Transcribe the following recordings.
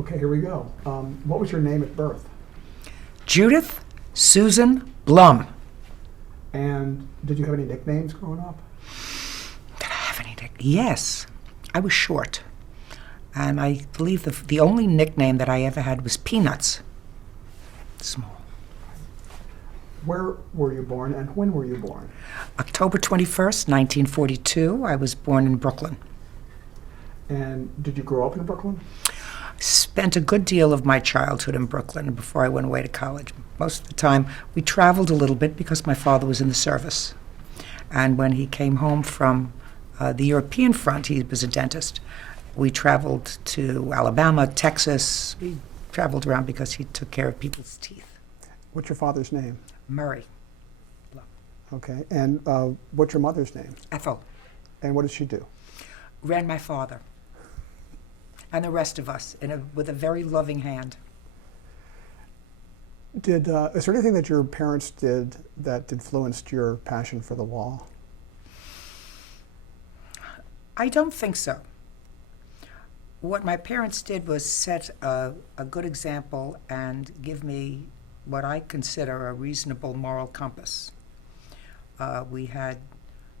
Okay, here we go. What was your name at birth? Judith Susan Blum. And did you have any nicknames growing up? Did I have any nicknames? Yes. I was short. And I believe the only nickname that I ever had was Peanuts. Small. Where were you born and when were you born? October 21st, 1942. I was born in Brooklyn. And did you grow up in Brooklyn? Spent a good deal of my childhood in Brooklyn before I went away to college. Most of the time, we traveled a little bit because my father was in the service. And when he came home from the European front, he was a dentist. We traveled to Alabama, Texas. We traveled around because he took care of people's teeth. What's your father's name? Murray. Okay, and what's your mother's name? Ethel. And what did she do? Ran my father and the rest of us with a very loving hand. Is there anything that your parents did that influenced your passion for the law? I don't think so. What my parents did was set a good example and give me what I consider a reasonable moral compass. We had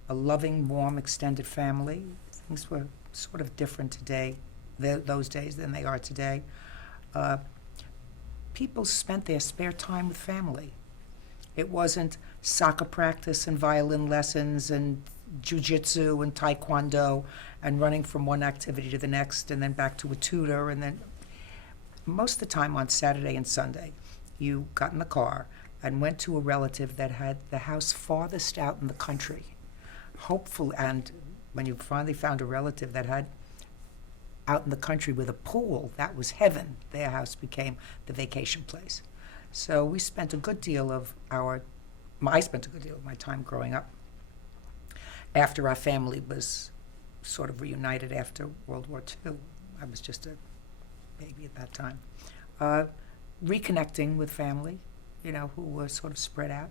a loving, warm, extended family. Things were sort of different today, those days, than they are today. People spent their spare time with family. It wasn't soccer practice and violin lessons and jiu-jitsu and taekwondo and running from one activity to the next and then back to a tutor. And then most of the time on Saturday and Sunday, you got in the car and went to a relative that had the house farthest out in the country. Hopeful, and when you finally found a relative that had out in the country with a pool, that was heaven. Their house became the vacation place. So we spent a good deal of I spent a good deal of my time growing up after our family was sort of reunited after World War II. I was just a baby at that time. Reconnecting with family, who were sort of spread out.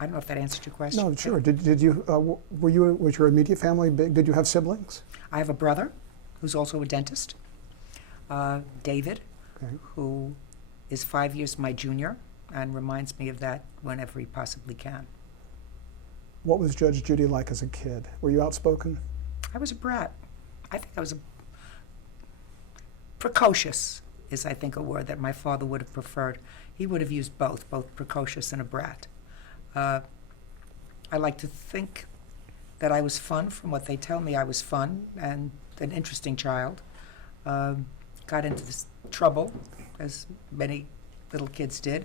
I don't know if that answered your question. No, sure. Did you? Was your immediate family big? Did you have siblings? I have a brother who's also a dentist, David, Okay. who is 5 years my junior and reminds me of that whenever he possibly can. What was Judge Judy like as a kid? Were you outspoken? I was a brat. I think I was precocious is, I think, a word that my father would have preferred. He would have used both precocious and a brat. I like to think that I was fun. From what they tell me, I was fun and an interesting child. Got into this trouble, as many little kids did.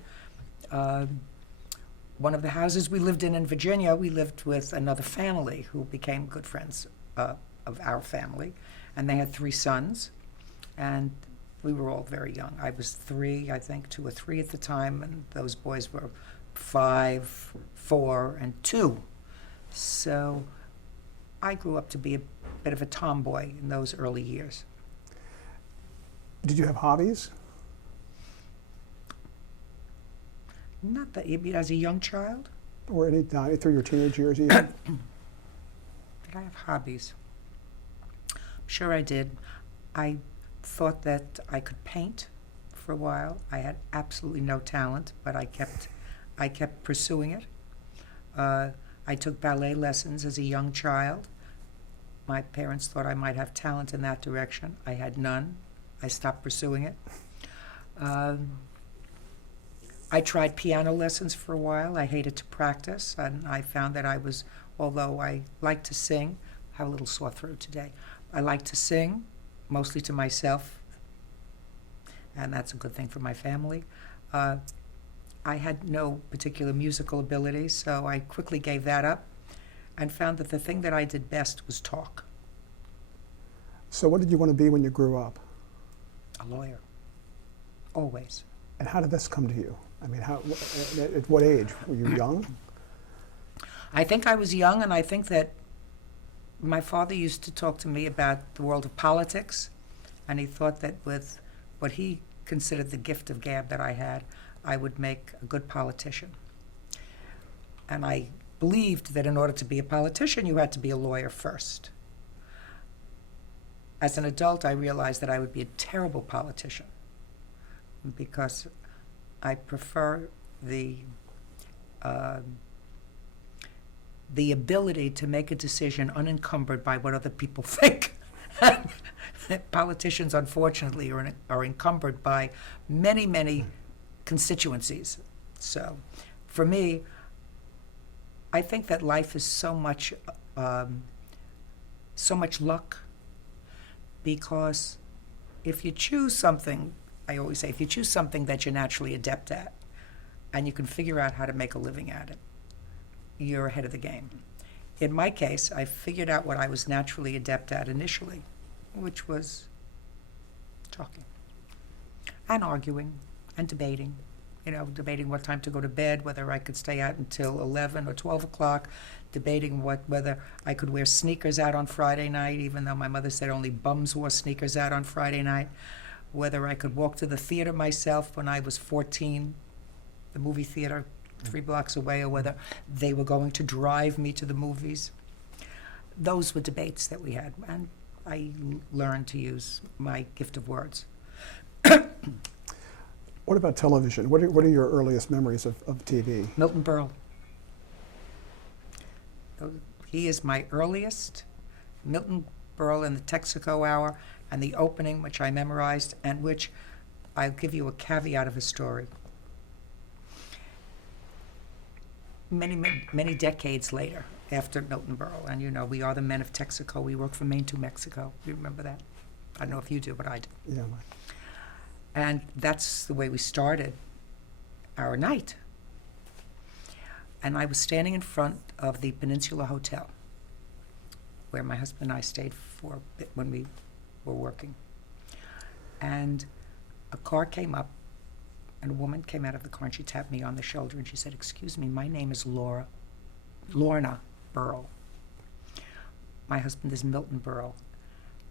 One of the houses we lived in Virginia, we lived with another family who became good friends of our family, and they had 3 sons, and we were all very young. I was 3, I think, 2 or 3 at the time, and those boys were 5, 4, and 2. So I grew up to be a bit of a tomboy in those early years. Did you have hobbies? Not that, as a young child? Or any time through your teenage years even? Did I have hobbies? Sure I did. I thought that I could paint for a while. I had absolutely no talent, but I kept pursuing it. I took ballet lessons as a young child. My parents thought I might have talent in that direction. I had none. I stopped pursuing it. I tried piano lessons for a while. I hated to practice, and I found that although I like to sing, I have a little sore throat today. I like to sing, mostly to myself, and that's a good thing for my family. I had no particular musical ability, so I quickly gave that up and found that the thing that I did best was talk. So what did you want to be when you grew up? A lawyer. Always. And how did this come to you? I mean, at what age? Were you young? I think I was young, and I think that my father used to talk to me about the world of politics, and he thought that with what he considered the gift of gab that I had, I would make a good politician. And I believed that in order to be a politician, you had to be a lawyer first. As an adult, I realized that I would be a terrible politician because I prefer the ability to make a decision unencumbered by what other people think. Politicians, unfortunately, are encumbered by many, many constituencies. So, for me, I think that life is so much luck, because if you choose something, I always say, if you choose something that you're naturally adept at, and you can figure out how to make a living at it, you're ahead of the game. In my case, I figured out what I was naturally adept at initially, which was talking and arguing and debating. Debating what time to go to bed, whether I could stay out until 11 or 12 o'clock, debating whether I could wear sneakers out on Friday night, even though my mother said only bums wore sneakers out on Friday night, whether I could walk to the theater myself when I was 14, the movie theater 3 blocks away, or whether they were going to drive me to the movies. Those were debates that we had, and I learned to use my gift of words. What about television? What are your earliest memories of TV? Milton Berle. He is my earliest. Milton Berle in the Texaco Hour, and the opening, which I memorized, and which I'll give you a caveat of a story. Many decades later, after Milton Berle, and we are the men of Texaco. We work from Maine to Mexico. You remember that? I don't know if you do, but I do. Yeah. And that's the way we started our night. And I was standing in front of the Peninsula Hotel, where my husband and I stayed for a bit when we were working. And a car came up, and a woman came out of the car, and she tapped me on the shoulder, and she said, "Excuse me, my name is Lorna Berle. My husband is Milton Berle,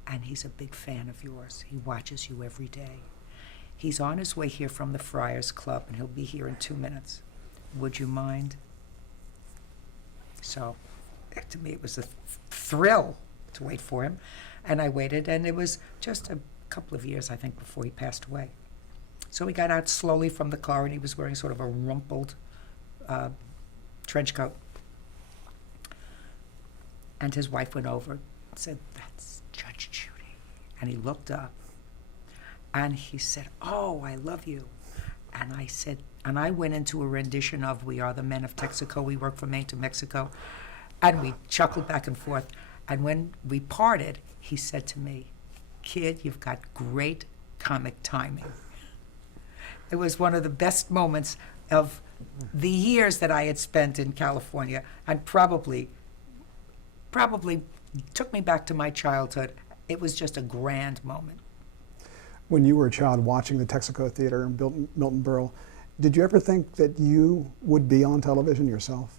and he's a big fan of yours. He watches you every day. He's on his way here from the Friars Club, and he'll be here in 2 minutes. Would you mind?" So, to me, it was a thrill to wait for him. And I waited, and it was just a couple of years, I think, before he passed away. So he got out slowly from the car, and he was wearing sort of a rumpled trench coat. And his wife went over and said, "That's Judge Judy." And he looked up, and he said, "Oh, I love you." And I said, and I went into a rendition of "We Are the Men of Texaco, We Work from Maine to Mexico." And we chuckled back and forth. And when we parted, he said to me, "Kid, you've got great comic timing." It was one of the best moments of the years that I had spent in California, and probably took me back to my childhood. It was just a grand moment. When you were a child watching the Texaco Theater and Milton Berle, did you ever think that you would be on television yourself?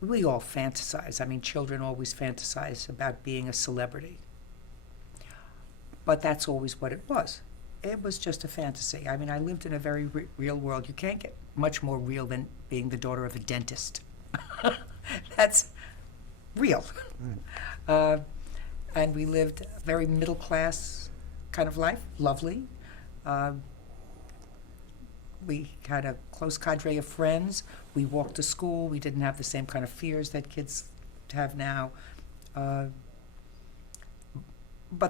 We all fantasize. I mean, children always fantasize about being a celebrity. But that's always what it was. It was just a fantasy. I mean, I lived in a very real world. You can't get much more real than being the daughter of a dentist. That's real. Right. And we lived a very middle-class kind of life, lovely. We had a close cadre of friends. We walked to school. We didn't have the same kind of fears that kids have now. But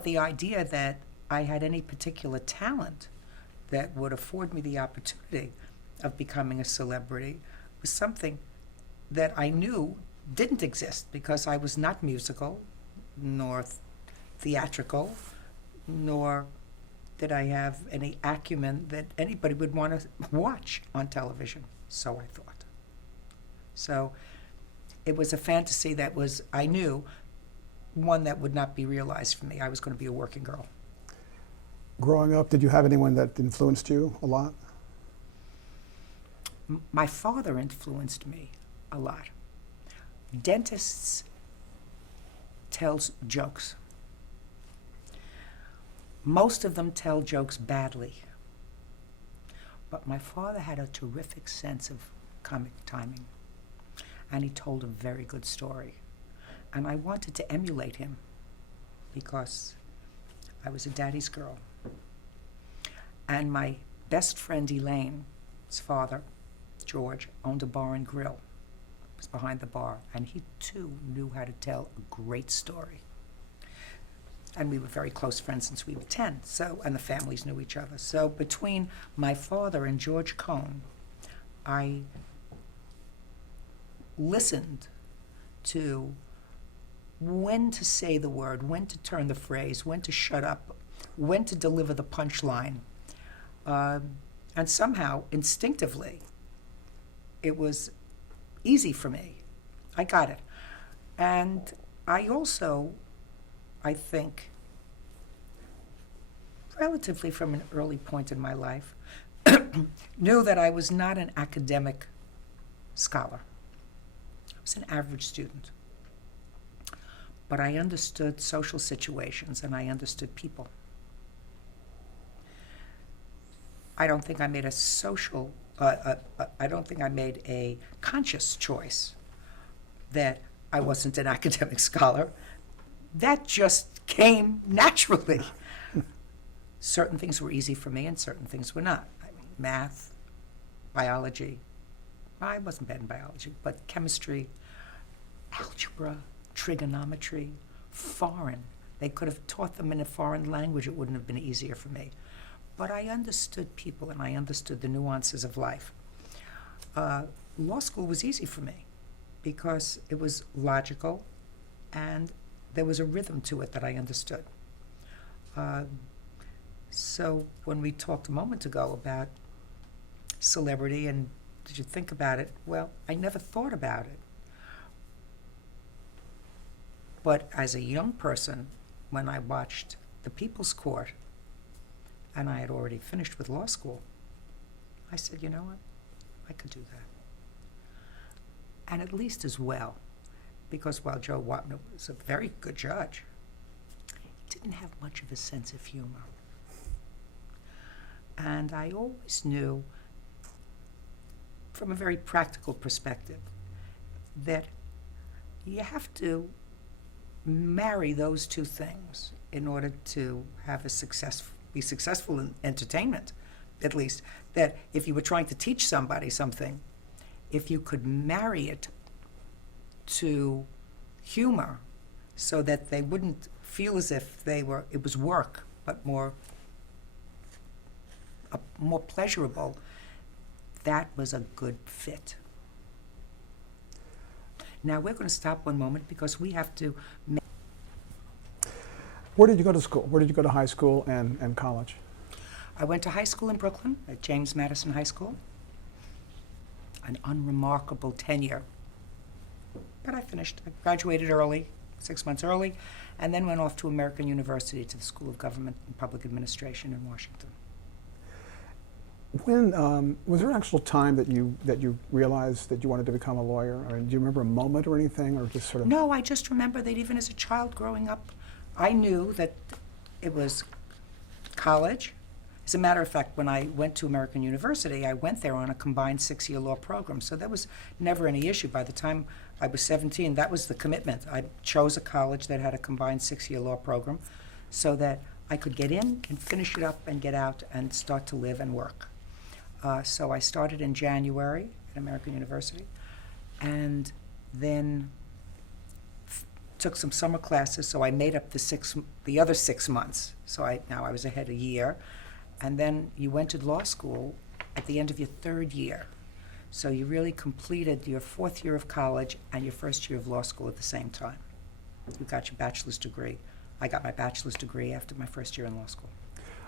the idea that I had any particular talent that would afford me the opportunity of becoming a celebrity was something that I knew didn't exist, because I was not musical, nor theatrical, nor did I have any acumen that anybody would want to watch on television, so I thought. So it was a fantasy that was, I knew, one that would not be realized for me. I was going to be a working girl. Growing up, did you have anyone that influenced you a lot? My father influenced me a lot. Dentists tell jokes. Most of them tell jokes badly. But my father had a terrific sense of comic timing, and he told a very good story. And I wanted to emulate him. because I was a daddy's girl. And my best friend Elaine's father, George, owned a bar and grill. It was behind the bar, and he too knew how to tell a great story. And we were very close friends since we were 10, and the families knew each other. So between my father and George Cohn, I listened to when to say the word, when to turn the phrase, when to shut up, when to deliver the punchline. And somehow, instinctively, it was easy for me. I got it. And I also, I think, relatively from an early point in my life, knew that I was not an academic scholar. I was an average student. But I understood social situations and I understood people. I don't think I made I don't think I made a conscious choice that I wasn't an academic scholar. That just came naturally. Certain things were easy for me and certain things were not. I mean, math, biology. I wasn't bad in biology, but chemistry, algebra, trigonometry, foreign. They could have taught them in a foreign language. It wouldn't have been easier for me. But I understood people and I understood the nuances of life. Law school was easy for me because it was logical and there was a rhythm to it that I understood. So when we talked a moment ago about celebrity and did you think about it? Well, I never thought about it. But as a young person, when I watched The People's Court, and I had already finished with law school, I said, you know what? I could do that. And at least as well, because while Joe Wapner was a very good judge, he didn't have much of a sense of humor. And I always knew, from a very practical perspective, that you have to marry those two things in order to have be successful in entertainment, at least. That if you were trying to teach somebody something, if you could marry it to humor so that they wouldn't feel as if it was work, but more pleasurable, that was a good fit. Now we're going to stop one moment because we have to. Where did you go to school? Where did you go to high school and college? I went to high school in Brooklyn at James Madison High School. An unremarkable tenure. But I finished. I graduated early, 6 months early, and then went off to American University to the School of Government and Public Administration in Washington. When was there an actual time that you realized that you wanted to become a lawyer? I mean, do you remember a moment or anything, or just sort of? No, I just remember that even as a child growing up, I knew that it was college. As a matter of fact, when I went to American University, I went there on a combined 6-year law program, so that was never any issue. By the time I was 17, that was the commitment. I chose a college that had a combined 6-year law program so that I could get in and finish it up and get out and start to live and work. So I started in January at American University and then took some summer classes, so I made up the other 6 months. So I was ahead a year. And then you went to law school at the end of your 3rd year. So you really completed your 4th year of college and your 1st year of law school at the same time. You got your bachelor's degree. I got my bachelor's degree after my 1st year in law school.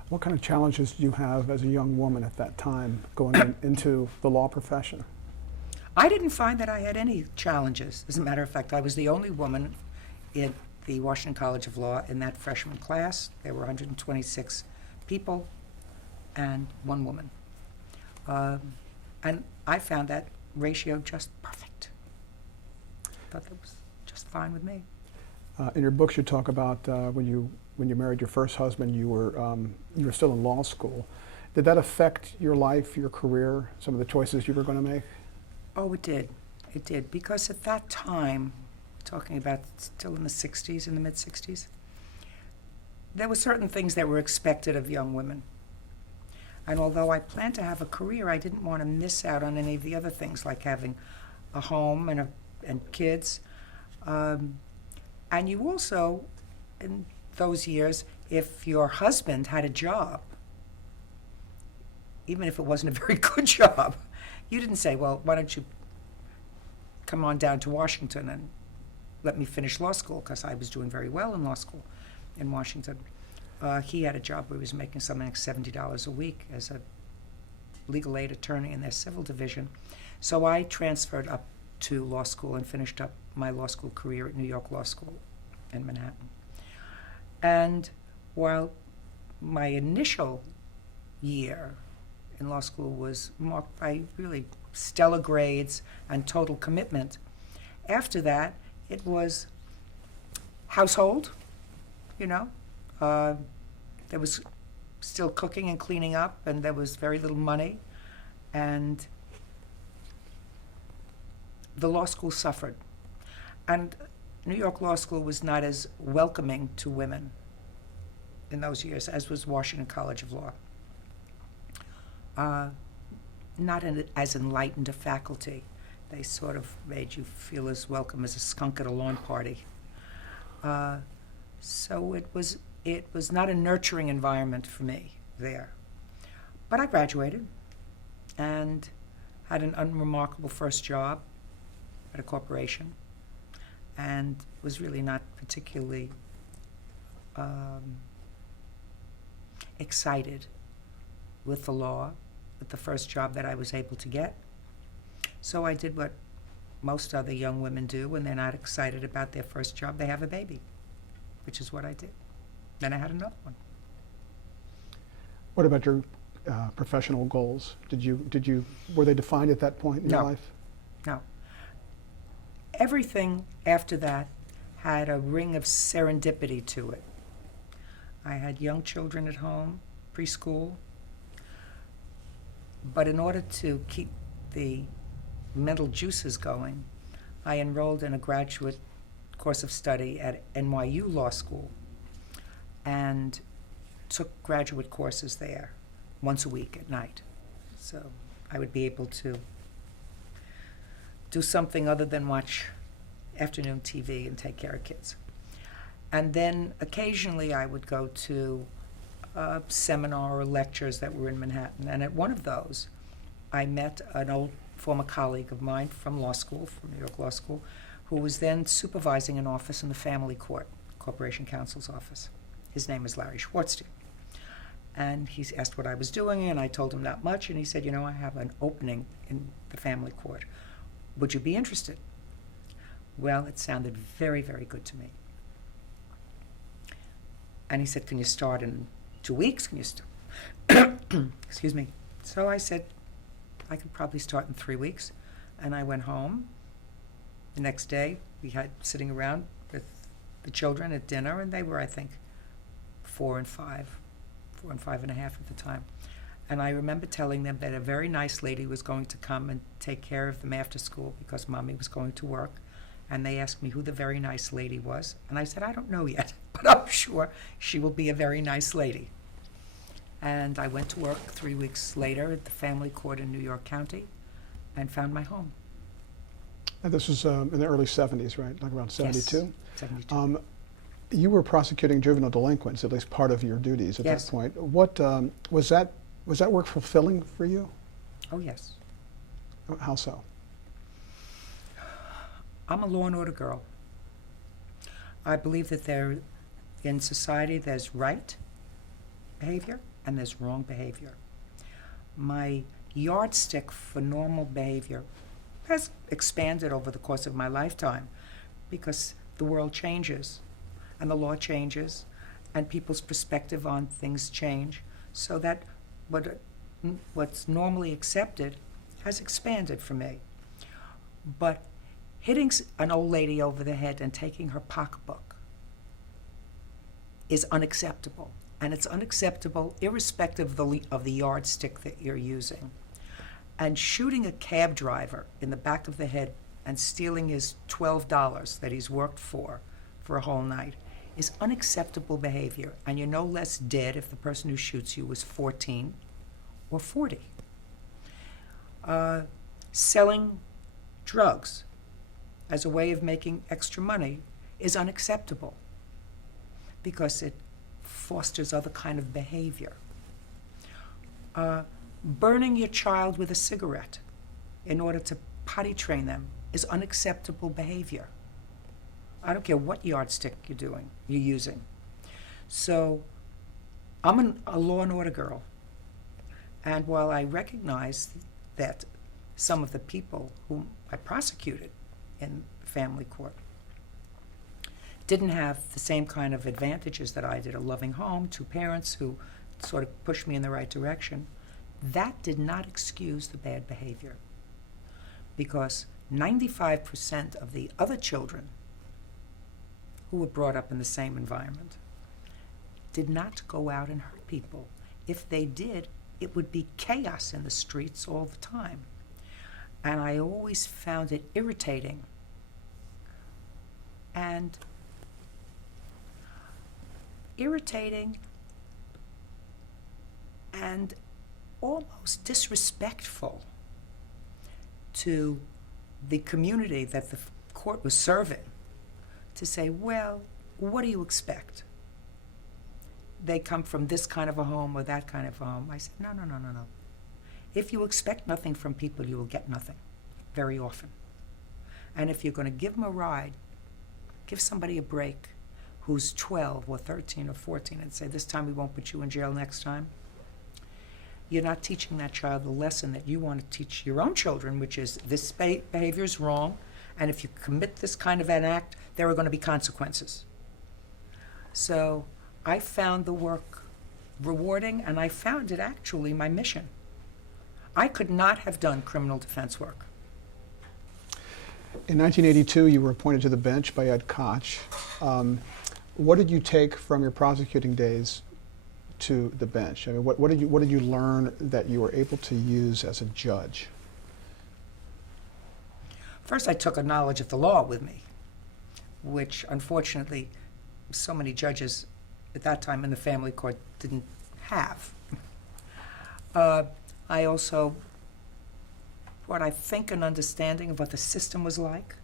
What kind of challenges do you have as a young woman at that time going into the law profession? I didn't find that I had any challenges. As a matter of fact, I was the only woman in the Washington College of Law in that freshman class. There were 126 people and 1 woman. And I found that ratio just perfect. I thought that was just fine with me. In your books, you talk about when you married your first husband, you were still in law school. Did that affect your life, your career, some of the choices you were going to make? Oh, it did. It did. Because at that time, talking about still in the 60s, in the mid-60s, there were certain things that were expected of young women. And although I planned to have a career, I didn't want to miss out on any of the other things, like having a home and kids. And you also, in those years, if your husband had a job, even if it wasn't a very good job, you didn't say, well, why don't you come on down to Washington and let me finish law school, because I was doing very well in law school in Washington. He had a job where he was making something like $70 a week as a legal aid attorney in their civil division. So I transferred up to law school and finished up my law school career at New York Law School in Manhattan. And while my initial year in law school was marked by really stellar grades and total commitment, after that it was household, you know. There was still cooking and cleaning up, and there was very little money, and the law school suffered. And New York Law School was not as welcoming to women in those years as was Washington College of Law. Not as enlightened a faculty. They sort of made you feel as welcome as a skunk at a lawn party. So it was not a nurturing environment for me there. But I graduated and had an unremarkable first job at a corporation, and was really not particularly excited with the law, with the first job that I was able to get. So I did what most other young women do when they're not excited about their first job. They have a baby, which is what I did. Then I had another one. What about your professional goals? Were they defined at that point in your No. life? No. Everything after that had a ring of serendipity to it. I had young children at home, preschool, but in order to keep the mental juices going, I enrolled in a graduate course of study at NYU Law School and took graduate courses there once a week at night. So I would be able to do something other than watch afternoon TV and take care of kids. And then occasionally I would go to a seminar or lectures that were in Manhattan. And at one of those, I met an old former colleague of mine from law school, from New York Law School, who was then supervising an office in the family court, Corporation Counsel's office. His name is Larry Schwartzstein. And he asked what I was doing, and I told him not much, and he said, you know, I have an opening in the family court. Would you be interested? Well, it sounded very, very good to me. And he said, can you start in 2 weeks? Can you start? Excuse me. So I said, I could probably start in 3 weeks. And I went home. The next day, we had sitting around with the children at dinner, and they were, I think, 4 and 5 and a half at the time. And I remember telling them that a very nice lady was going to come and take care of them after school because Mommy was going to work. And they asked me who the very nice lady was. And I said, I don't know yet, but I'm sure she will be a very nice lady. And I went to work 3 weeks later at the family court in New York County and found my home. And this was in the early 70s, right? Like around 72? Yes, 72. You were prosecuting juvenile delinquents, at least part of your duties at Yes. that point. What was that work fulfilling for you? Oh, yes. How so? I'm a law and order girl. I believe that in society there's right behavior and there's wrong behavior. My yardstick for normal behavior has expanded over the course of my lifetime because the world changes and the law changes and people's perspective on things change, so that what's normally accepted has expanded for me. But hitting an old lady over the head and taking her pocketbook is unacceptable. And it's unacceptable irrespective of the yardstick that you're using. And shooting a cab driver in the back of the head and stealing his $12 that he's worked for a whole night is unacceptable behavior, and you're no less dead if the person who shoots you was 14 or 40. Selling drugs as a way of making extra money is unacceptable because it fosters other kind of behavior. Burning your child with a cigarette in order to potty train them is unacceptable behavior. I don't care what yardstick you're using. So I'm a law and order girl. And while I recognize that some of the people whom I prosecuted in family court didn't have the same kind of advantages that I did, a loving home, two parents who sort of pushed me in the right direction, that did not excuse the bad behavior. Because 95% of the other children who were brought up in the same environment did not go out and hurt people. If they did, it would be chaos in the streets all the time. And I always found it irritating and almost disrespectful to the community that the court was serving to say, well, what do you expect? They come from this kind of a home or that kind of a home. I said, no. If you expect nothing from people, you will get nothing very often. And if you're going to give them a ride, give somebody a break who's 12 or 13 or 14 and say, this time we won't put you in jail next time. You're not teaching that child the lesson that you want to teach your own children, which is this behavior is wrong, and if you commit this kind of an act, there are going to be consequences. So I found the work rewarding, and I found it actually my mission. I could not have done criminal defense work. In 1982, you were appointed to the bench by Ed Koch. What did you take from your prosecuting days to the bench? I mean, what did you learn that you were able to use as a judge? First, I took a knowledge of the law with me, which unfortunately so many judges at that time in the family court didn't have. I also brought, I think, an understanding of what the system was like.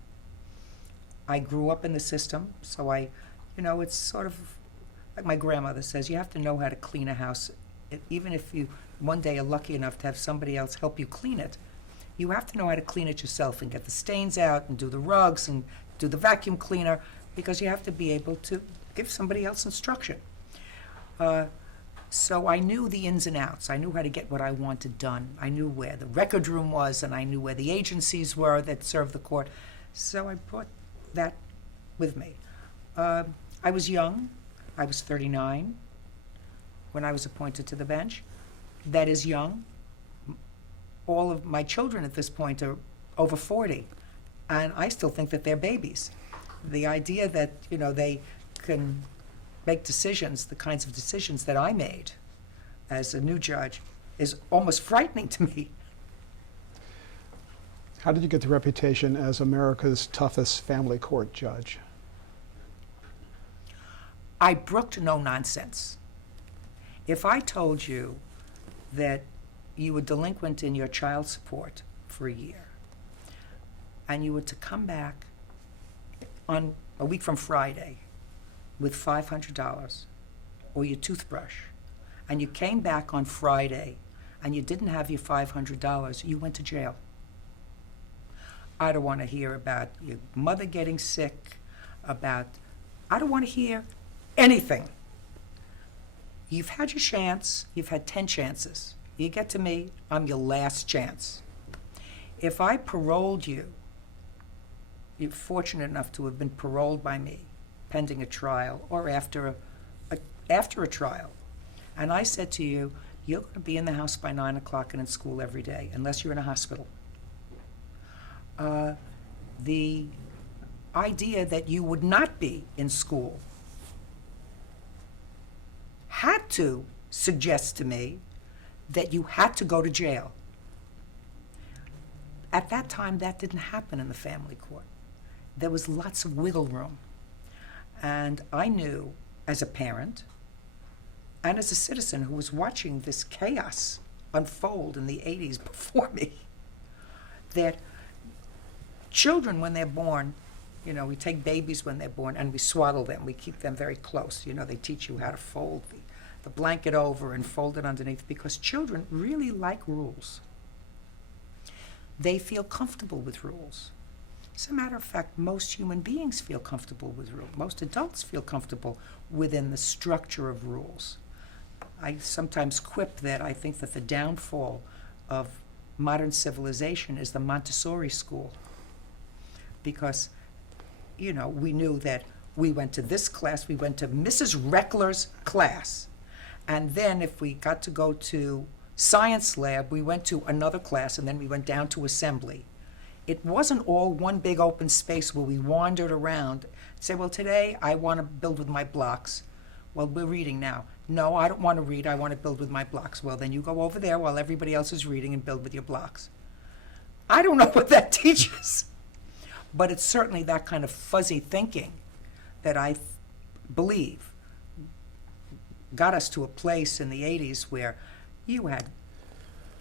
I grew up in the system, so it's sort of like my grandmother says, you have to know how to clean a house. Even if you one day are lucky enough to have somebody else help you clean it, you have to know how to clean it yourself and get the stains out and do the rugs and do the vacuum cleaner, because you have to be able to give somebody else instruction. So I knew the ins and outs. I knew how to get what I wanted done. I knew where the record room was, and I knew where the agencies were that served the court. So I brought that with me. I was young. I was 39 when I was appointed to the bench. That is young. All of my children at this point are over 40, and I still think that they're babies. The idea that, they can make decisions, the kinds of decisions that I made as a new judge, is almost frightening to me. How did you get the reputation as America's toughest family court judge? I brooked no nonsense. If I told you that you were delinquent in your child support for a year, and you were to come back on a week from Friday with $500 or your toothbrush, and you came back on Friday and you didn't have your $500, you went to jail. I don't want to hear about your mother getting sick, I don't want to hear anything. You've had your chance, you've had 10 chances. You get to me, I'm your last chance. If I paroled you, you're fortunate enough to have been paroled by me pending a trial or after a trial, and I said to you, you're going to be in the house by 9 o'clock and in school every day, unless you're in a hospital. The idea that you would not be in school had to suggest to me that you had to go to jail. At that time, that didn't happen in the family court. There was lots of wiggle room. And I knew, as a parent and as a citizen who was watching this chaos unfold in the 80s before me, that children, when they're born, you know, we take babies when they're born and we swaddle them. We keep them very close. You know, they teach you how to fold the blanket over and fold it underneath, because children really like rules. They feel comfortable with rules. As a matter of fact, most human beings feel comfortable with rules. Most adults feel comfortable within the structure of rules. I sometimes quip that I think that the downfall of modern civilization is the Montessori school. Because, you know, we knew that we went to this class, we went to Mrs. Reckler's class. And then if we got to go to science lab, we went to another class, and then we went down to assembly. It wasn't all one big open space where we wandered around and say, well, today I want to build with my blocks. Well, we're reading now. No, I don't want to read, I want to build with my blocks. Well, then you go over there while everybody else is reading and build with your blocks. I don't know what that teaches, but it's certainly that kind of fuzzy thinking that I believe got us to a place in the 80s where you had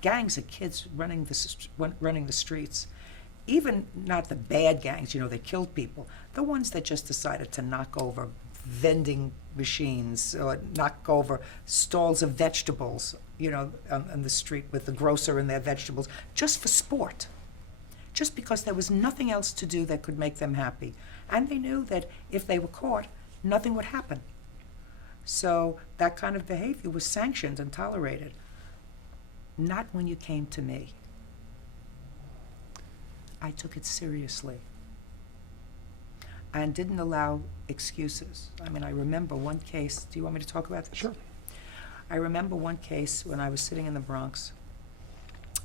gangs of kids running the streets. Even not the bad gangs, you know, they killed people. The ones that just decided to knock over vending machines or knock over stalls of vegetables, you know, on the street with the grocer and their vegetables, just for sport. Just because there was nothing else to do that could make them happy. And they knew that if they were caught, nothing would happen. So that kind of behavior was sanctioned and tolerated. Not when you came to me. I took it seriously and didn't allow excuses. I mean, I remember one case. Do you want me to talk about this? Sure. I remember one case when I was sitting in the Bronx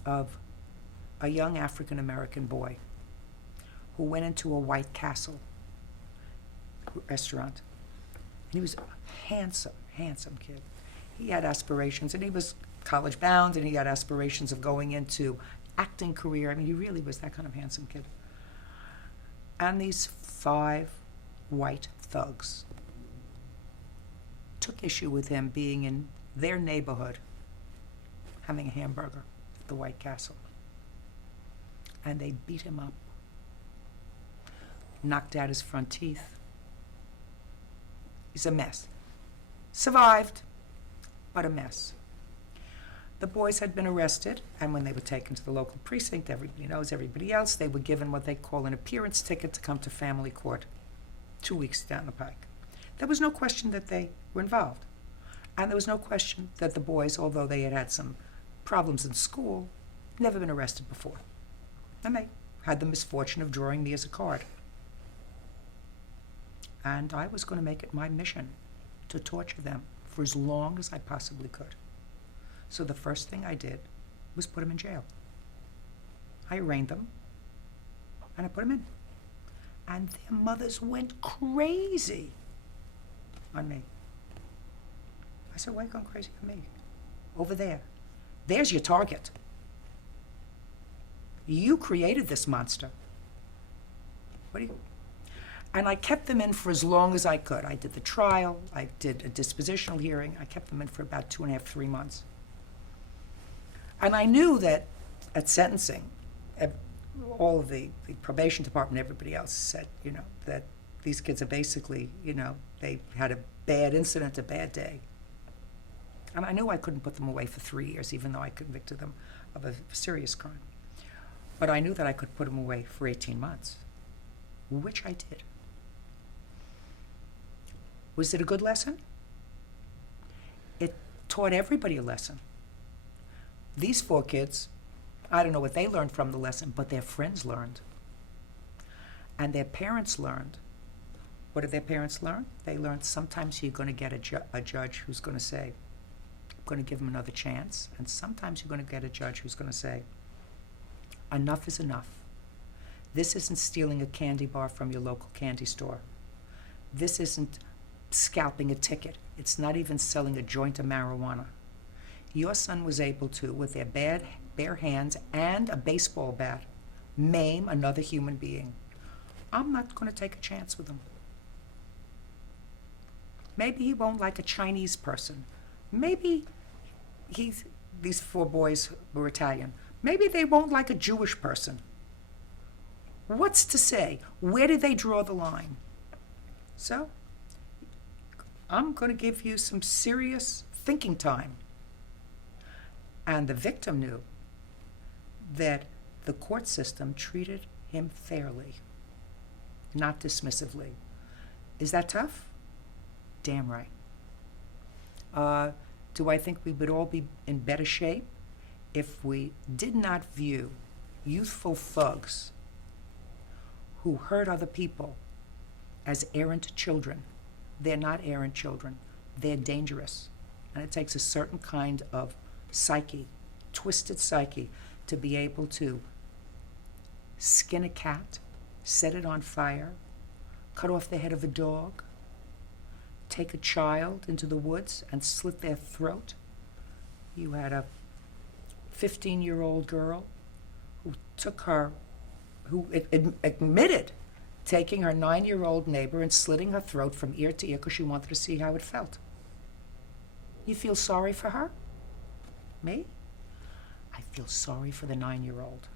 of a young African-American boy who went into a White Castle restaurant. And he was a handsome, handsome kid. He had aspirations, and he was college bound, and he had aspirations of going into acting career. I mean, he really was that kind of handsome kid. And these 5 white thugs took issue with him being in their neighborhood having a hamburger at the White Castle. And they beat him up, knocked out his front teeth. He's a mess. Survived, but a mess. The boys had been arrested, and when they were taken to the local precinct, everybody knows, everybody else, they were given what they call an appearance ticket to come to family court 2 weeks down the pike. There was no question that they were involved. And there was no question that the boys, although they had had some problems in school, never been arrested before. And they had the misfortune of drawing me as a card. And I was going to make it my mission to torture them for as long as I possibly could. So the first thing I did was put them in jail. I arraigned them, and I put them in. And their mothers went crazy on me. I said, why are you going crazy on me? Over there. There's your target. You created this monster. What do you... And I kept them in for as long as I could. I did the trial, I did a dispositional hearing. I kept them in for about 2.5, 3 months. And I knew that at sentencing, all of the probation department, everybody else said, you know, that these kids are basically, you know, they had a bad incident, a bad day. And I knew I couldn't put them away for 3 years, even though I convicted them of a serious crime. But I knew that I could put them away for 18 months, which I did. Was it a good lesson? It taught everybody a lesson. These 4 kids, I don't know what they learned from the lesson, but their friends learned. And their parents learned. What did their parents learn? They learned sometimes you're going to get a judge who's going to say, I'm going to give him another chance. And sometimes you're going to get a judge who's going to say, enough is enough. This isn't stealing a candy bar from your local candy store. This isn't scalping a ticket. It's not even selling a joint of marijuana. Your son was able to, with their bare hands and a baseball bat, maim another human being. I'm not going to take a chance with him. Maybe he won't like a Chinese person. Maybe these 4 boys were Italian. Maybe they won't like a Jewish person. What's to say? Where did they draw the line? So, I'm going to give you some serious thinking time. And the victim knew that the court system treated him fairly, not dismissively. Is that tough? Damn right. Do I think we would all be in better shape if we did not view youthful thugs who hurt other people as errant children? They're not errant children. They're dangerous. And it takes a certain kind of psyche, twisted psyche, to be able to skin a cat, set it on fire, cut off the head of a dog, take a child into the woods and slit their throat. You had a 15-year-old girl who admitted taking her 9-year-old neighbor and slitting her throat from ear to ear because she wanted to see how it felt. You feel sorry for her? Me? I feel sorry for the 9-year-old.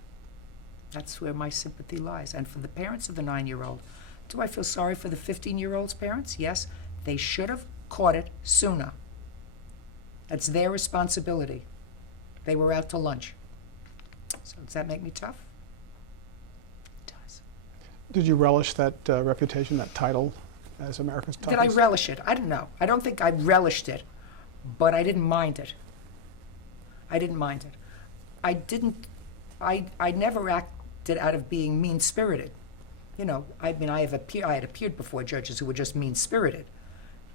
That's where my sympathy lies. And for the parents of the 9-year-old, do I feel sorry for the 15-year-old's parents? Yes. They should have caught it sooner. That's their responsibility. They were out to lunch. So does that make me tough? It does. Did you relish that reputation, that title, as America's toughest? Did I relish it? I don't know. I don't think I relished it, but I didn't mind it. I didn't mind it. I never acted out of being mean-spirited. You know, I mean, I had appeared before judges who were just mean-spirited.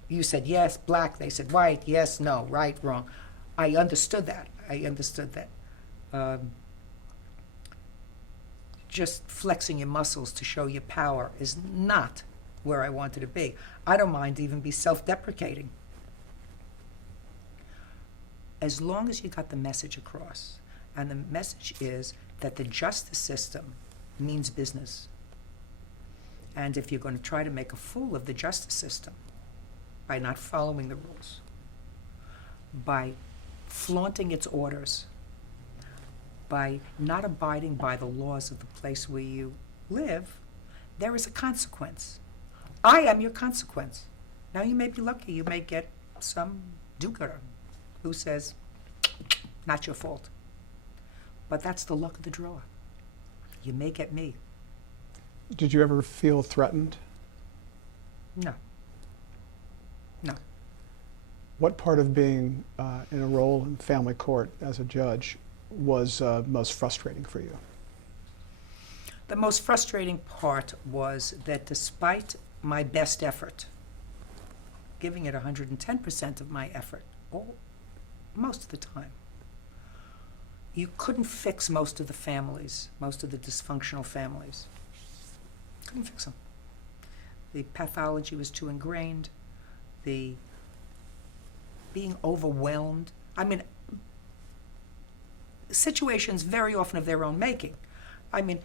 You said yes, black. They said white. Yes, no, right, wrong. I understood that. Just flexing your muscles to show your power is not where I wanted to be. I don't mind even be self-deprecating. As long as you got the message across, and the message is that the justice system means business. And if you're going to try to make a fool of the justice system by not following the rules, by flaunting its orders, by not abiding by the laws of the place where you live, there is a consequence. I am your consequence. Now you may be lucky. You may get some do-gooder who says, not your fault. But that's the luck of the draw. You may get me. Did you ever feel threatened? No. No. What part of being in a role in family court as a judge was most frustrating for you? The most frustrating part was that despite my best effort, giving it 110% of my effort, most of the time, you couldn't fix most of the families, most of the dysfunctional families. Couldn't fix them. The pathology was too ingrained, the being overwhelmed. I mean, situations very often of their own making. I mean,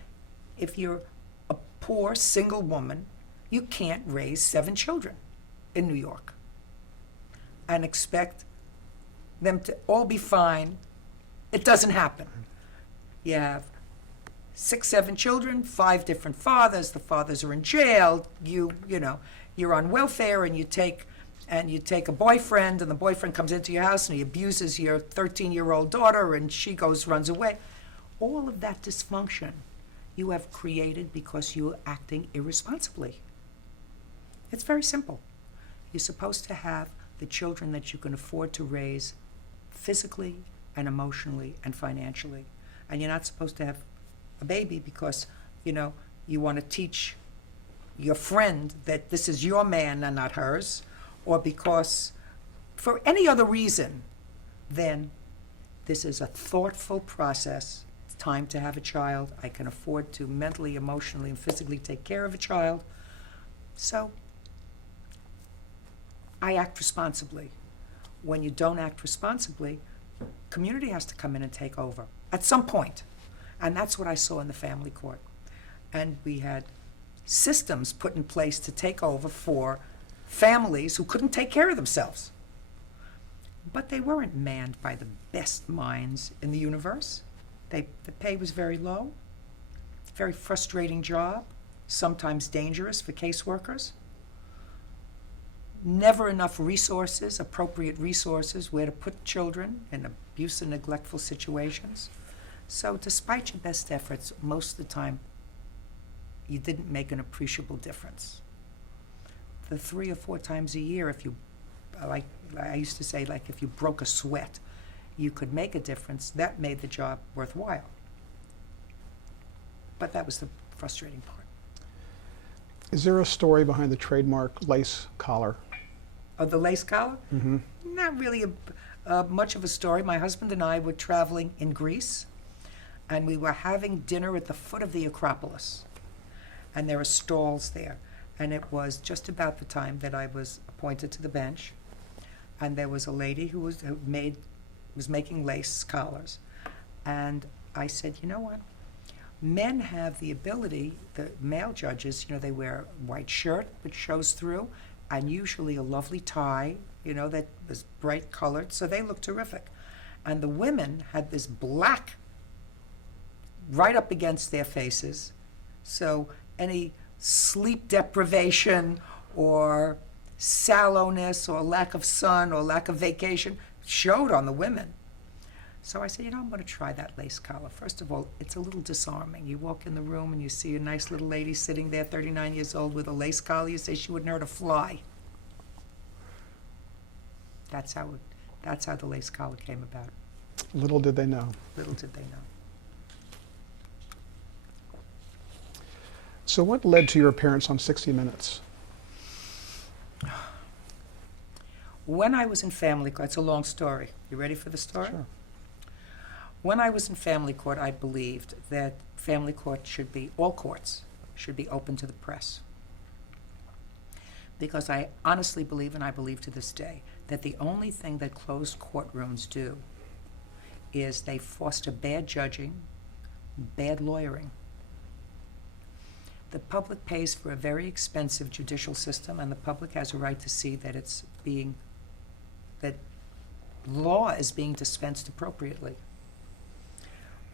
if you're a poor single woman, you can't raise 7 children in New York and expect them to all be fine. It doesn't happen. You have 6, 7 children, 5 different fathers. The fathers are in jail. You know, you're on welfare, and you take a boyfriend, and the boyfriend comes into your house and he abuses your 13-year-old daughter, and she runs away. All of that dysfunction you have created because you're acting irresponsibly. It's very simple. You're supposed to have the children that you can afford to raise physically and emotionally and financially. And you're not supposed to have a baby because, you know, you want to teach your friend that this is your man and not hers, or because for any other reason, then this is a thoughtful process. It's time to have a child. I can afford to mentally, emotionally, and physically take care of a child. So I act responsibly. When you don't act responsibly, community has to come in and take over at some point. And that's what I saw in the family court. And we had systems put in place to take over for families who couldn't take care of themselves. But they weren't manned by the best minds in the universe. The pay was very low, very frustrating job, sometimes dangerous for caseworkers. Never enough resources, appropriate resources, where to put children in abuse and neglectful situations. So despite your best efforts, most of the time, you didn't make an appreciable difference. The 3 or 4 times a year, if you, like I used to say, like if you broke a sweat, you could make a difference. That made the job worthwhile. But that was the frustrating part. Is there a story behind the trademark lace collar? The lace collar? Mm-hmm. Not really much of a story. My husband and I were traveling in Greece, and we were having dinner at the foot of the Acropolis. And there are stalls there. And it was just about the time that I was appointed to the bench. And there was a lady who was making lace collars. And I said, you know what? Men have the ability, the male judges, they wear a white shirt which shows through, and usually a lovely tie, that was bright colored, so they look terrific. And the women had this black right up against their faces, so any sleep deprivation or sallowness or lack of sun or lack of vacation showed on the women. So I said, I'm going to try that lace collar. First of all, it's a little disarming. You walk in the room and you see a nice little lady sitting there, 39 years old, with a lace collar. You say she wouldn't hurt a fly. That's how the lace collar came about. Little did they know. Little did they know. So what led to your appearance on 60 Minutes? When I was in family court, it's a long story. You ready for the story? Sure. When I was in family court, I believed that family court all courts should be open to the press. Because I honestly believe, and I believe to this day, that the only thing that closed courtrooms do is they foster bad judging, bad lawyering. The public pays for a very expensive judicial system, and the public has a right to see that that law is being dispensed appropriately.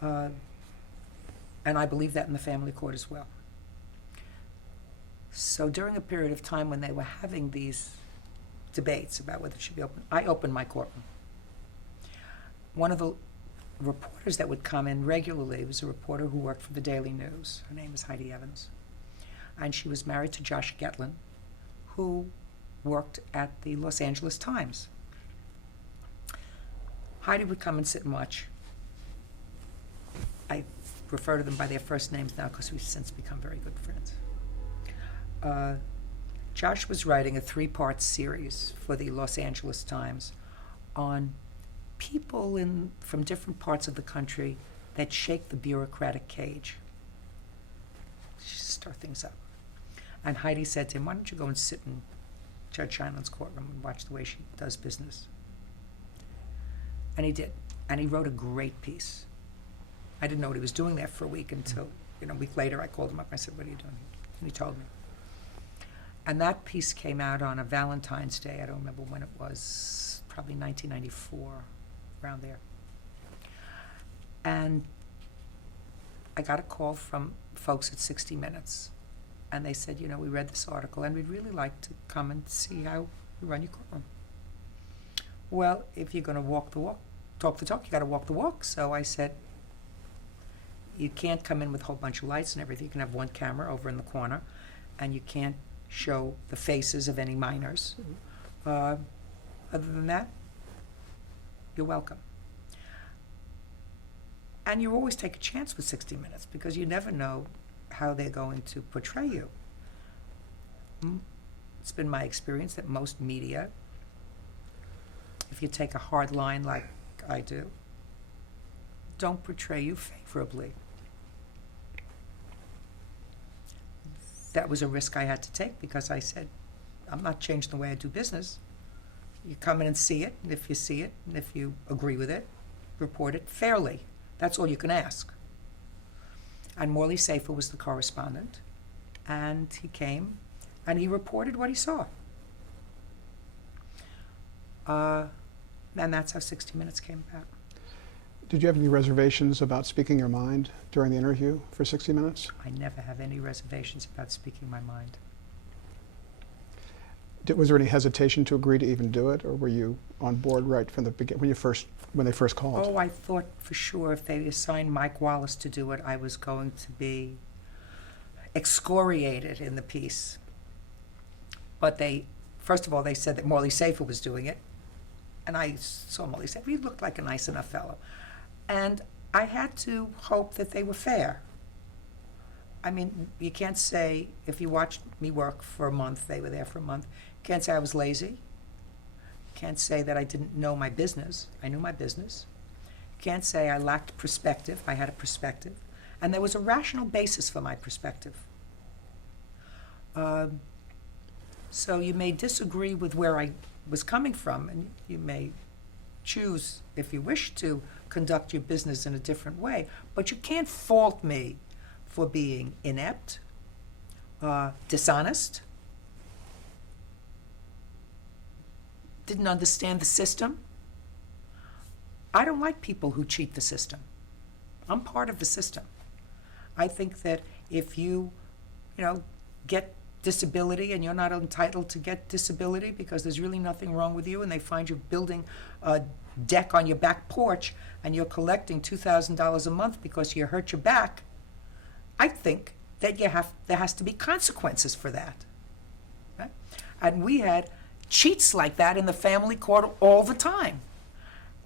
And I believe that in the family court as well. So during a period of time when they were having these debates about whether it should be open, I opened my courtroom. One of the reporters that would come in regularly was a reporter who worked for the Daily News. Her name is Heidi Evans. And she was married to Josh Getlin, who worked at the Los Angeles Times. Heidi would come and sit and watch. I refer to them by their first names now because we've since become very good friends. Josh was writing a 3-part series for the Los Angeles Times on people from different parts of the country that shake the bureaucratic cage. Stir things up. And Heidi said to him, why don't you go and sit in Judge Sheindlin's courtroom and watch the way she does business? And he did. And he wrote a great piece. I didn't know what he was doing there for a week until, a week later I called him up. I said, what are you doing? And he told me. And that piece came out on a Valentine's Day. I don't remember when it was, probably 1994, around there. And I got a call from folks at 60 Minutes. And they said, we read this article and we'd really like to come and see how you run your courtroom. Well, if you're going to walk the walk, talk the talk, you got to walk the walk. So I said, you can't come in with a whole bunch of lights and everything. You can have one camera over in the corner, and you can't show the faces of any minors. Other than that, you're welcome. And you always take a chance with 60 Minutes because you never know how they're going to portray you. It's been my experience that most media, if you take a hard line like I do, don't portray you favorably. That was a risk I had to take because I said, I'm not changing the way I do business. You come in and see it, and if you see it, and if you agree with it, report it fairly. That's all you can ask. And Morley Safer was the correspondent, and he came, and he reported what he saw. And that's how 60 Minutes came about. Did you have any reservations about speaking your mind during the interview for 60 Minutes? I never have any reservations about speaking my mind. Was there any hesitation to agree to even do it, or were you on board right from the beginning when they first called? Oh, I thought for sure if they assigned Mike Wallace to do it, I was going to be excoriated in the piece. But first of all, they said that Morley Safer was doing it. And I saw Morley Safer. He looked like a nice enough fellow. And I had to hope that they were fair. I mean, you can't say, if you watched me work for a month, they were there for a month, can't say I was lazy. Can't say that I didn't know my business. I knew my business. Can't say I lacked perspective. I had a perspective. And there was a rational basis for my perspective. So you may disagree with where I was coming from, and you may choose, if you wish to, conduct your business in a different way, but you can't fault me for being inept, dishonest, didn't understand the system. I don't like people who cheat the system. I'm part of the system. I think that if you get disability and you're not entitled to get disability because there's really nothing wrong with you, and they find you building a deck on your back porch and you're collecting $2,000 a month because you hurt your back, I think that there has to be consequences for that. Right? And we had cheats like that in the family court all the time.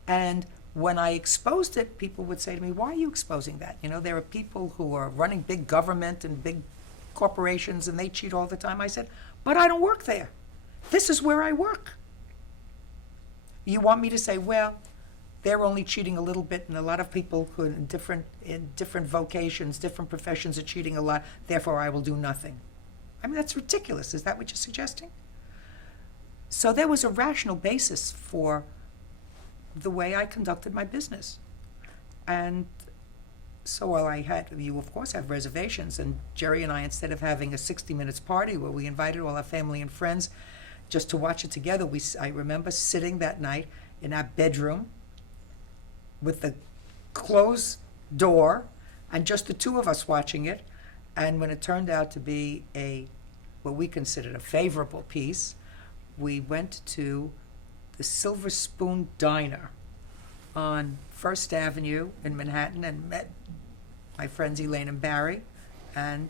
And when I exposed it, people would say to me, why are you exposing that? There are people who are running big government and big corporations and they cheat all the time. I said, but I don't work there. This is where I work. You want me to say, well, they're only cheating a little bit, and a lot of people who in different vocations, different professions are cheating a lot, therefore I will do nothing. I mean, that's ridiculous. Is that what you're suggesting? So there was a rational basis for the way I conducted my business. And so while you of course have reservations, and Jerry and I, instead of having a 60 Minutes party where we invited all our family and friends just to watch it together, I remember sitting that night in our bedroom with the closed door and just the two of us watching it. And when it turned out to be what we considered a favorable piece, we went to the Silver Spoon Diner on First Avenue in Manhattan and met my friends Elaine and Barry and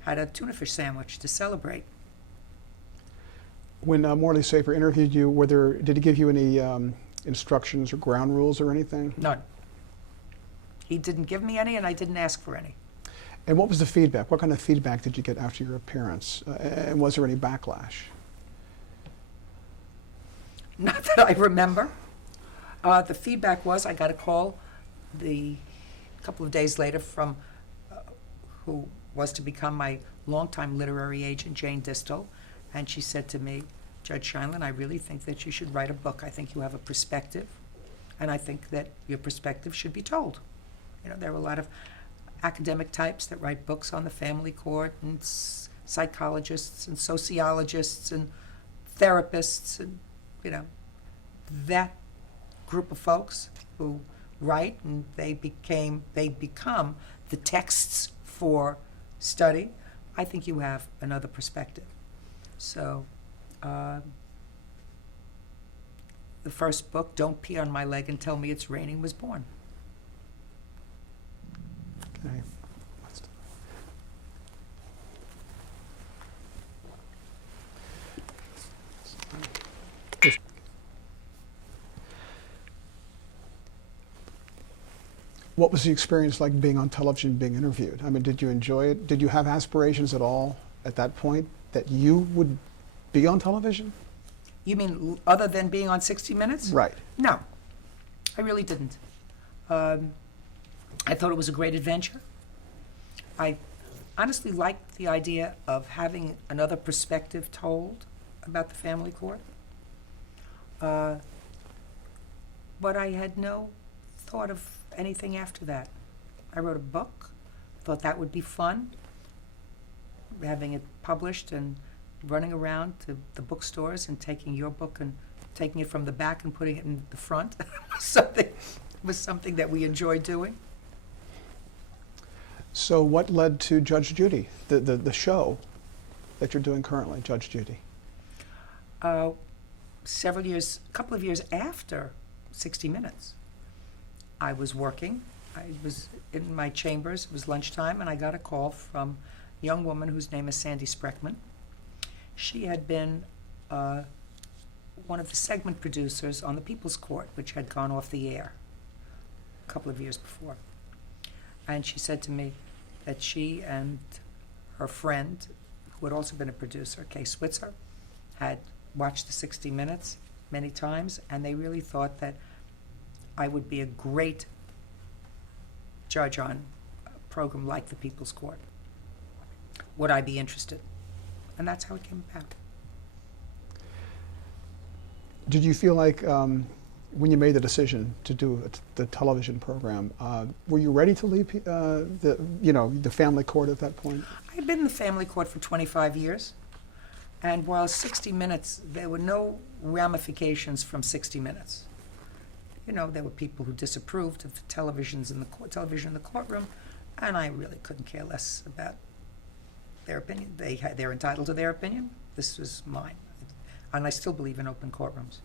had a tuna fish sandwich to celebrate. When Morley Safer interviewed you, did he give you any instructions or ground rules or anything? None. He didn't give me any, and I didn't ask for any. And what was the feedback? What kind of feedback did you get after your appearance? And was there any backlash? Not that I remember. The feedback was I got a call a couple of days later from who was to become my longtime literary agent, Jane Distel, and she said to me, Judge Sheindlin, I really think that you should write a book. I think you have a perspective, and I think that your perspective should be told. There are a lot of academic types that write books on the family court, and psychologists and sociologists and therapists, and that group of folks who write, and they become the texts for study. I think you have another perspective. So the first book, Don't Pee on My Leg and Tell Me It's Raining, was born. Okay. What was the experience like being on television, being interviewed? I mean, did you enjoy it? Did you have aspirations at all at that point that you would be on television? You mean other than being on 60 Minutes? Right. No, I really didn't. I thought it was a great adventure. I honestly liked the idea of having another perspective told about the family court. But I had no thought of anything after that. I wrote a book, thought that would be fun, having it published and running around to the bookstores and taking your book and taking it from the back and putting it in the front was something that we enjoyed doing. So what led to Judge Judy, the show that you're doing currently, Judge Judy? A couple of years after 60 Minutes, I was working. I was in my chambers. It was lunchtime, and I got a call from a young woman whose name is Sandy Spreckman. She had been one of the segment producers on the People's Court, which had gone off the air a couple of years before. And she said to me that she and her friend, who had also been a producer, Kay Switzer, had watched the 60 Minutes many times, and they really thought that I would be a great judge on a program like the People's Court. Would I be interested? And that's how it came about. Did you feel like when you made the decision to do the television program, were you ready to leave the family court at that point? I had been in the family court for 25 years, and while 60 Minutes, there were no ramifications from 60 Minutes. You know, there were people who disapproved of the television in the courtroom, and I really couldn't care less about their opinion. They're entitled to their opinion. This was mine. And I still believe in open courtrooms.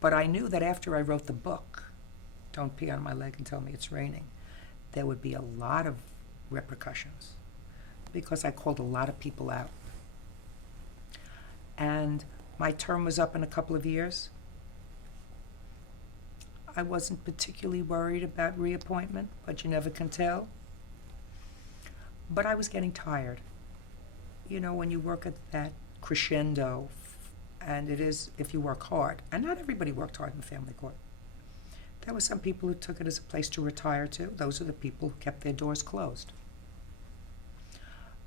But I knew that after I wrote the book, Don't Pee on My Leg and Tell Me It's Raining, there would be a lot of repercussions because I called a lot of people out. And my term was up in a couple of years. I wasn't particularly worried about reappointment, but you never can tell. But I was getting tired. You know, when you work at that crescendo, and it is if you work hard, and not everybody worked hard in the family court. There were some people who took it as a place to retire to. Those are the people who kept their doors closed.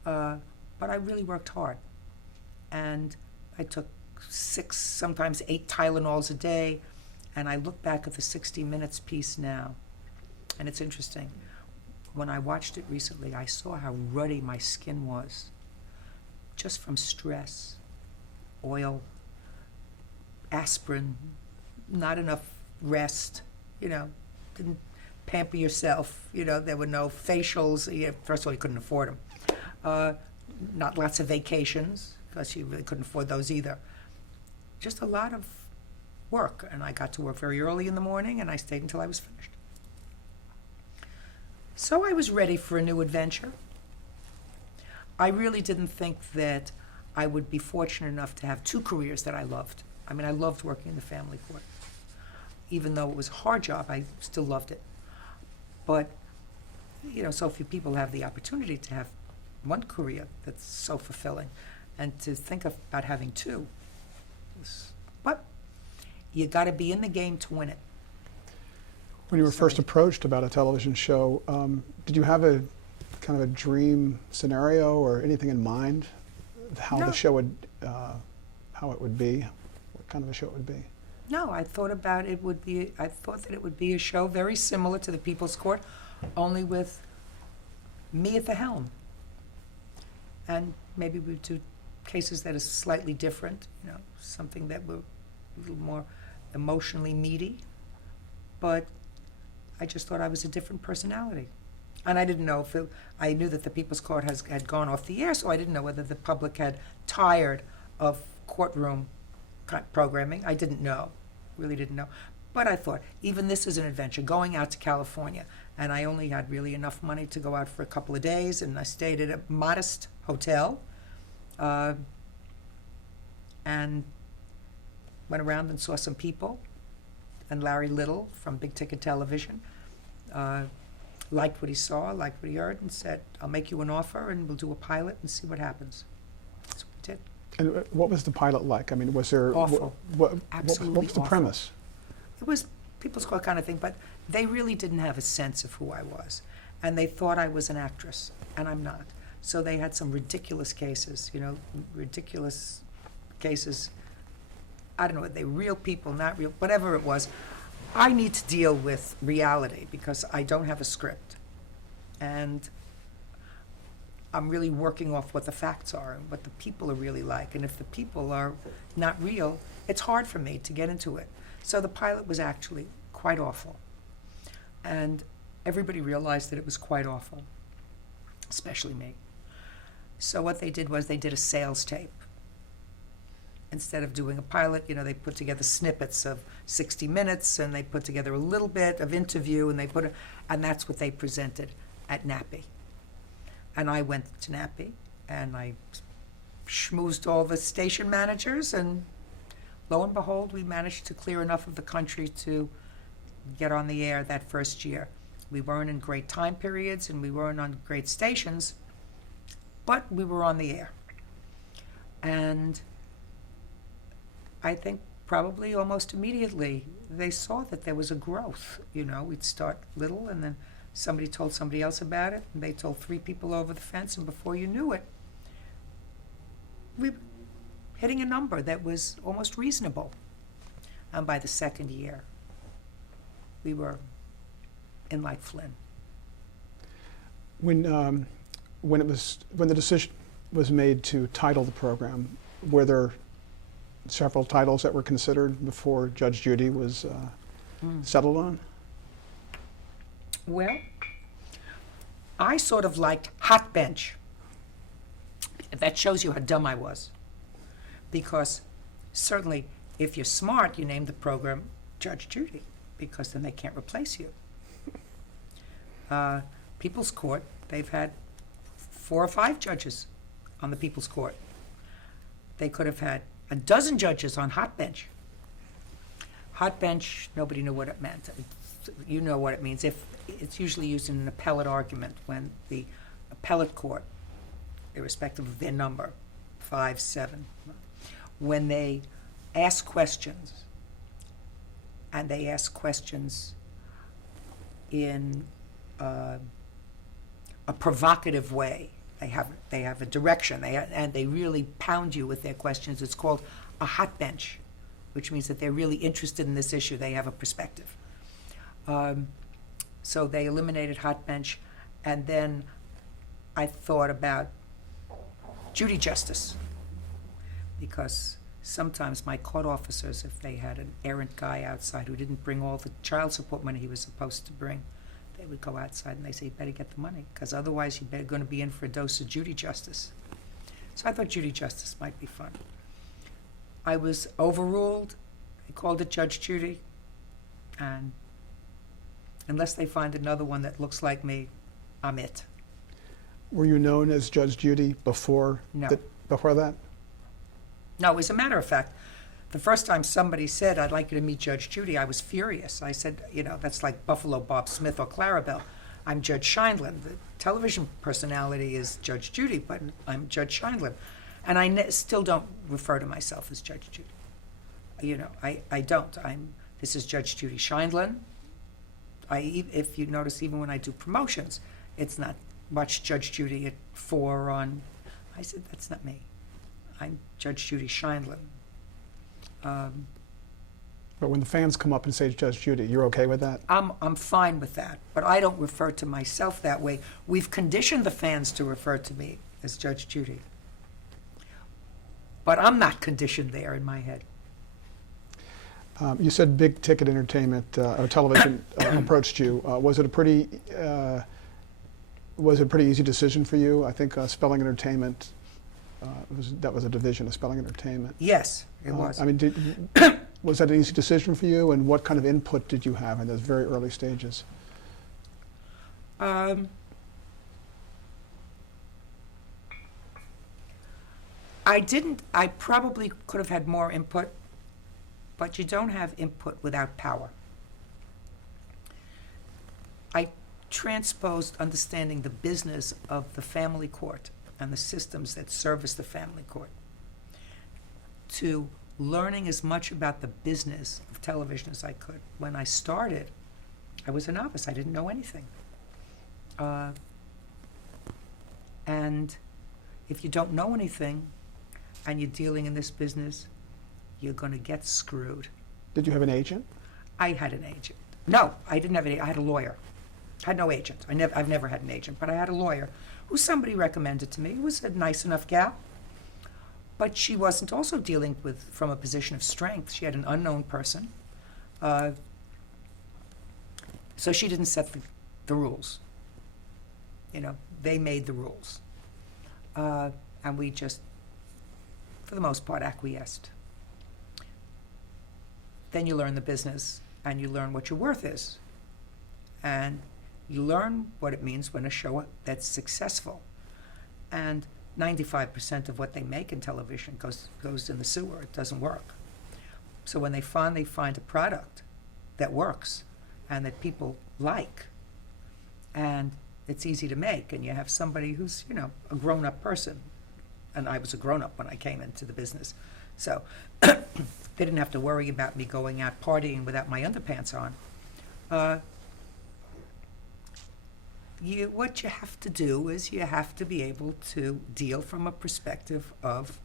But I really worked hard. And I took 6, sometimes 8 Tylenols a day, and I look back at the 60 Minutes piece now, and it's interesting. When I watched it recently, I saw how ruddy my skin was, just from stress, oil, aspirin, not enough rest, you know, didn't pamper yourself, you know, there were no facials. First of all, you couldn't afford them. Not lots of vacations, because you really couldn't afford those either. Just a lot of work, and I got to work very early in the morning, and I stayed until I was finished. So I was ready for a new adventure. I really didn't think that I would be fortunate enough to have 2 careers that I loved. I mean, I loved working in the family court. Even though it was a hard job, I still loved it. But, you know, so few people have the opportunity to have one career that's so fulfilling, and to think about having 2. But you got to be in the game to win it. When you were first approached about a television show, did you have a kind of a dream scenario or anything in mind how No. the show would, how it would be, what kind of a show it would be? No, I thought that it would be a show very similar to the People's Court, only with me at the helm. And maybe we would do cases that are slightly different, you know, something that were a little more emotionally meaty. But I just thought I was a different personality. And I didn't know if I knew that the People's Court had gone off the air, so I didn't know whether the public had tired of courtroom programming. I didn't know, really didn't know. But I thought, even this is an adventure, going out to California. And I only had really enough money to go out for a couple of days, and I stayed at a modest hotel, and went around and saw some people. And Larry Little from Big Ticket Television liked what he saw, liked what he heard, and said, I'll make you an offer, and we'll do a pilot and see what happens. That's what we did. And what was the pilot like? I mean, was there... Awful. What Absolutely was the awful. premise? It was People's Court kind of thing, but they really didn't have a sense of who I was. And they thought I was an actress, and I'm not. So they had some ridiculous cases, you know, ridiculous cases. I don't know, they real people, not real, whatever it was. I need to deal with reality because I don't have a script. And I'm really working off what the facts are and what the people are really like. And if the people are not real, it's hard for me to get into it. So the pilot was actually quite awful. And everybody realized that it was quite awful, especially me. So what they did was they did a sales tape. Instead of doing a pilot, they put together snippets of 60 minutes, and they put together a little bit of interview, and that's what they presented at NAPI. And I went to NAPI, and I schmoozed all the station managers, and lo and behold, we managed to clear enough of the country to get on the air that first year. We weren't in great time periods, and we weren't on great stations, but we were on the air. And I think probably almost immediately they saw that there was a growth. We'd start little, and then somebody told somebody else about it, and they told 3 people over the fence, and before you knew it, we were hitting a number that was almost reasonable. And by the second year, we were in like Flynn. When the decision was made to title the program, were there several titles that were considered before Judge Judy was settled on? Well, I sort of liked Hot Bench. That shows you how dumb I was. Because certainly, if you're smart, you name the program Judge Judy, because then they can't replace you. People's Court, they've had 4 or 5 judges on the People's Court. They could have had a dozen judges on Hot Bench. Hot Bench, nobody knew what it meant. You know what it means. If it's usually used in an appellate argument when the appellate court, irrespective of their number, 5, 7, when they ask questions, and they ask questions in a provocative way. They have a direction, and they really pound you with their questions. It's called a hot bench, which means that they're really interested in this issue. They have a perspective. So they eliminated hot bench, and then I thought about Judy Justice, because sometimes my court officers, if they had an errant guy outside who didn't bring all the child support money he was supposed to bring, they would go outside and they say, you better get the money, because otherwise you're going to be in for a dose of Judy Justice. So I thought Judy Justice might be fun. I was overruled. They called it Judge Judy. And unless they find another one that looks like me, I'm it. Were you known as Judge Judy before? No. Before that? No, as a matter of fact, the first time somebody said, I'd like you to meet Judge Judy, I was furious. I said, that's like Buffalo Bob Smith or Clarabelle. I'm Judge Sheindlin. The television personality is Judge Judy, but I'm Judge Sheindlin. And I still don't refer to myself as Judge Judy. I don't. This is Judge Judy Sheindlin. If you notice, even when I do promotions, it's not much Judge Judy at 4 on. I said, that's not me. I'm Judge Judy Sheindlin. But when the fans come up and say Judge Judy, you're okay with that? I'm fine with that, but I don't refer to myself that way. We've conditioned the fans to refer to me as Judge Judy. But I'm not conditioned there in my head. You said big ticket entertainment or television approached you. Was it a pretty easy decision for you? I think Spelling Entertainment, that was a division of Spelling Entertainment. Yes, it was. Was that an easy decision for you, and what kind of input did you have in those very early stages? I probably could have had more input, but you don't have input without power. I transposed understanding the business of the family court and the systems that service the family court to learning as much about the business of television as I could. When I started, I was a novice. I didn't know anything. And if you don't know anything and you're dealing in this business, you're going to get screwed. Did you have an agent? I had an agent. No, I didn't have an agent. I had a lawyer. I had no agent. I've never had an agent, but I had a lawyer who somebody recommended to me. It was a nice enough gal. But she wasn't also dealing with from a position of strength. She had an unknown person. So she didn't set the rules. You know, they made the rules. And we just, for the most part, acquiesced. Then you learn the business, and you learn what your worth is. And you learn what it means when a show that's successful. And 95% of what they make in television goes in the sewer. It doesn't work. So when they finally find a product that works and that people like, and it's easy to make, and you have somebody who's, you know, a grown-up person, and I was a grown-up when I came into the business, so they didn't have to worry about me going out partying without my underpants on. What you have to do is you have to be able to deal from a perspective of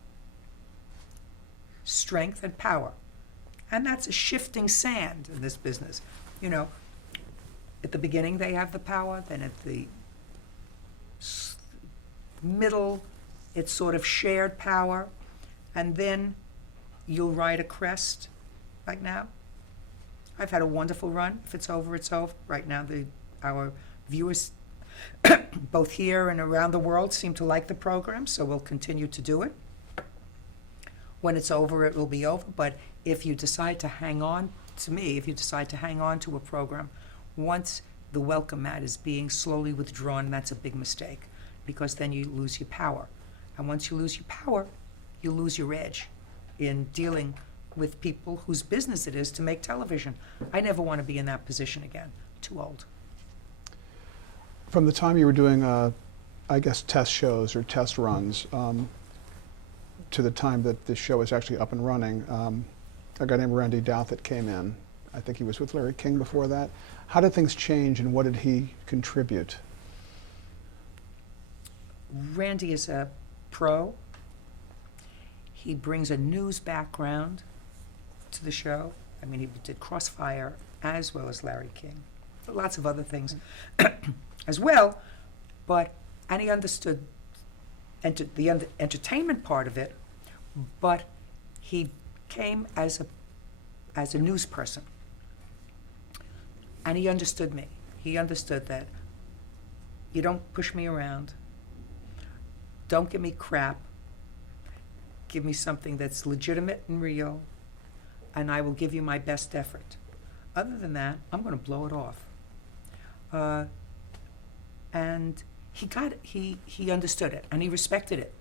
strength and power. And that's a shifting sand in this business. You know, at the beginning they have the power, then at the middle it's sort of shared power, and then you'll ride a crest. Like now, I've had a wonderful run. If it's over, it's over. Right now, our viewers both here and around the world seem to like the program, so we'll continue to do it. When it's over, it will be over, but if you decide to hang on to me, if you decide to hang on to a program, once the welcome mat is being slowly withdrawn, that's a big mistake, because then you lose your power. And once you lose your power, you lose your edge in dealing with people whose business it is to make television. I never want to be in that position again. Too old. From the time you were doing, I guess, test shows or test runs, to the time that the show was actually up and running, a guy named Randy Douthit came in. I think he was with Larry King before that. How did things change, and what did he contribute? Randy is a pro. He brings a news background to the show. I mean, he did Crossfire as well as Larry King. Lots of other things as well, and he understood the entertainment part of it, but he came as a news person, and he understood me. He understood that you don't push me around, don't give me crap, give me something that's legitimate and real, and I will give you my best effort. Other than that, I'm going to blow it off. And he understood it, and he respected it.